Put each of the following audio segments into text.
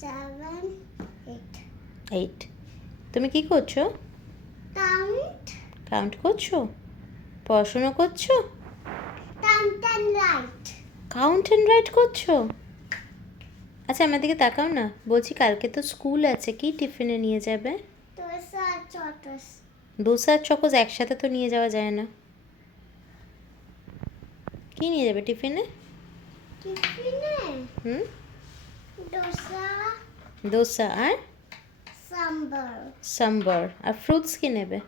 seven, eight. Eight তুমি কি করছ? Count, কাউন্ট করছ? পড়াশুনো করছ? Count and write. Count and write করছ? আচ্ছা আমার দিকে তাকাও না। বলছি কালকে তো স্কুল আছে। কি টিফিনে নিয়ে যাবে? দোসা আর চকোজ একসাথে তো নিয়ে যাওয়া যায় না। কি নিয়ে যাবে টিফিনে? Tiffine. হুম? দোসা আর. সাম্বার আর ফ্রুটস কি নেবে?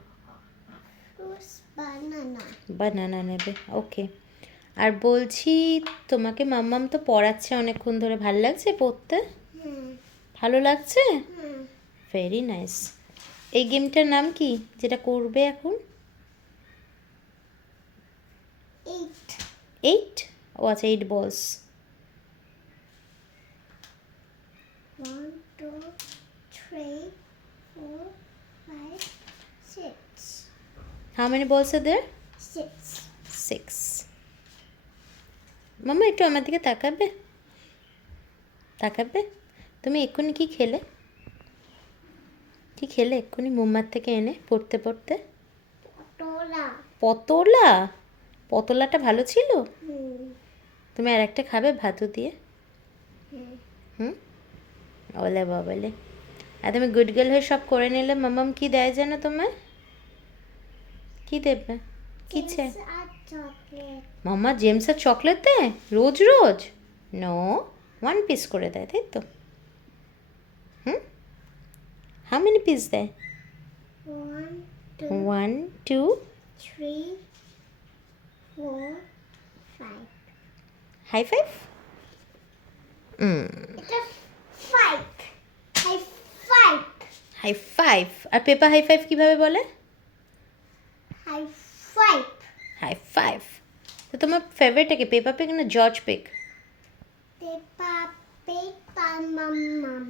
বানানা নেবে ওকে আর বলছি তোমাকে মাম্মাম তো পড়াচ্ছে অনেকক্ষণ ধরে ভালো লাগছে পড়তে. ভালো লাগছে. ভেরি নাইস এই গেমটার নাম কি যেটা করবে এখন? Eight. এইট ও আচ্ছা এইট বলস two, three, four, five, six. How many balls are there Six. Six মাম্মা একটু আমার দিকে তাকাবে তাকাবে তুমি এক্ষুনি কি খেলে কি খেলে এক্ষুনি মুম্মার থেকে এনে পড়তে পড়তে. পতলা পতলাটা ভালো ছিল. তুমি আর একটা খাবে ভাতু দিয়ে Hmm. হুম ওলে বাবলে। আর তুমি গুড গার্ল হয়ে সব করে নিলে মামাম কি দেয় যেন তোমায়? কি দেবে? কি চাই These জেমস আর চকলেট দেয়? রোজ রোজ? নো ওয়ান পিস করে দেয় তাই তো? হুম? হাউ মেনি পিস দেয়? One two three, four, five. High five It's high five R Peppa high five কীভাবে বলে? High five. হাই ফাইভ তো তোমার ফেভারিট কি? পেপা পিক না George Pig and Mum Mum.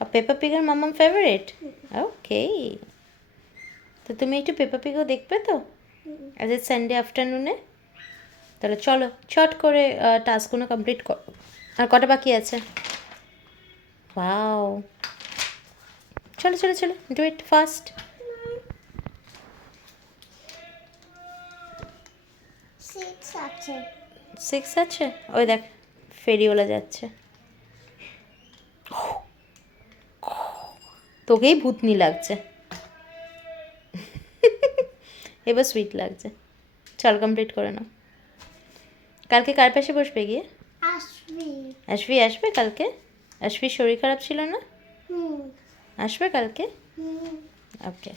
আর পেপা পিগের মামাম ফেভারিট ওকে তো তুমি একটু পেপা পিগও দেখবে তো? আজ সানডে আফটারনুনে তাহলে চলো চট করে টাস্কগুলো কমপ্লিট করো আর কটা বাকি আছে? ওয়াও চলো চলো চলো ডু ইট আছে। সিক্স আছে? ওই দেখ ফেরিওলা যাচ্ছে। তোকেই ভূতনি লাগছে। এবার সুইট লাগছে। চল কমপ্লিট করে নাও। কালকে কার পাশে বসবে গিয়ে? আসবি আসবি আসবে কালকে? আসবির শরীর খারাপ ছিল না? আসবে কালকে? ওকে।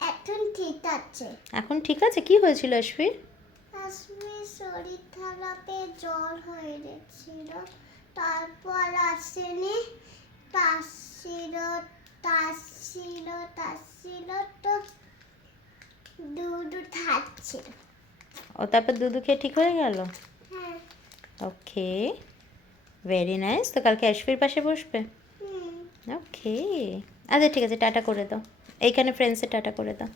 এখন ঠিক আছে। এখন ঠিক আছে? কি হয়েছিল আসবির আসবি শরীর খারাপে জ্বর হয়ে গেছিল। তারপর আসেনি। তাসছিল তাসছিল তাসছিল তো দুধ খাচ্ছিল। ও তারপর দুধু খেয়ে ঠিক হয়ে গেল? হ্যাঁ। ওকে। ভেরি নাইস তো কালকে অ্যাশফির পাশে বসবে? ওকে আচ্ছা ঠিক আছে টাটা করে দাও। এইখানে ফ্রেন্ডসে টাটা করে দাও।